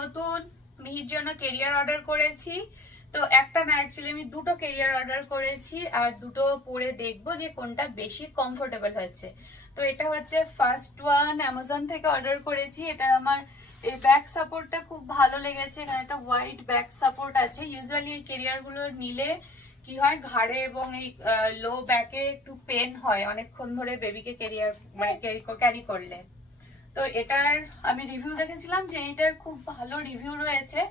নতুন মিহির জন্য career order করেছি। তো একটা না, অ্যাকচুয়ালি আমি দুটো কেরিয়ার অর্ডার করেছি আর দুটো পরে দেখবো যে কোনটা বেশি কমফোর্টেবল হচ্ছে। তো এটা হচ্ছে ফার্স্ট ওয়ান, অ্যামাজন থেকে অর্ডার করেছি। এটা আমার এই ব্যাক সাপোর্টটা খুব ভালো লেগেছে, এখানে একটা হোয়াইট ব্যাক সাপোর্ট আছে। ইউজুয়ালি এই কেরিয়ার গুলো নিলে কি হয়, ঘাড়ে এবং এই লো ব্যাকে একটু পেন হয় অনেকক্ষণ ধরে বেবিকে কেরিয়ার মানে ক্যারি করলে। তো এটার আমি রিভিউ দেখেছিলাম যে এটার খুব ভালো রিভিউ রয়েছে।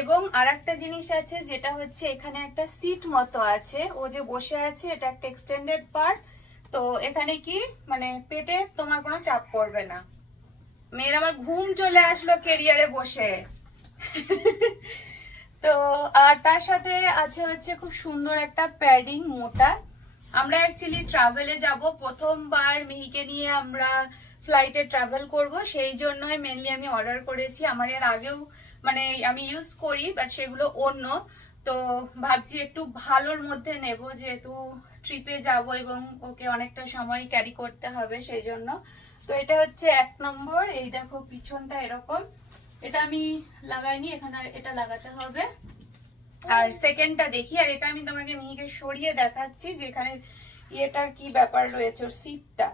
এবং আর একটা জিনিস আছে, যেটা হচ্ছে এখানে একটা সিট মতো আছে, ও যে বসে আছে এটা একটা এক্সটেন্ডেড পার্ট। তো এখানে কি মানে পেটে তোমার কোনো চাপ পড়বে না। মেয়ের আমার ঘুম চলে আসলো কেরিয়ারে বসে। তো আর তার সাথে আছে হচ্ছে খুব সুন্দর একটা প্যাডিং মোটা। আমরা অ্যাকচুয়ালি ট্রাভেলে যাব, প্রথমবার মিহিকে নিয়ে আমরা ফ্লাইটে ট্রাভেল করব, সেই জন্যই মেনলি আমি অর্ডার করেছি। আমার এর আগেও মানে আমি ইউজ করি, বাট সেগুলো অন্য। তো ভাবছি একটু ভালোর মধ্যে নেব, যেহেতু ট্রিপে যাব এবং ওকে অনেকটা সময় ক্যারি করতে হবে সেই জন্য। তো এটা হচ্ছে 1 নম্বর। এই দেখো পিছনটা এরকম, এটা আমি লাগাইনি, এখানে এটা লাগাতে হবে। আর সেকেন্ডটা দেখি, আর এটা আমি তোমাকে মিহিকে সরিয়ে দেখাচ্ছি যেখানে ইয়েটার কি ব্যাপার রয়েছে, ওর সিটটা।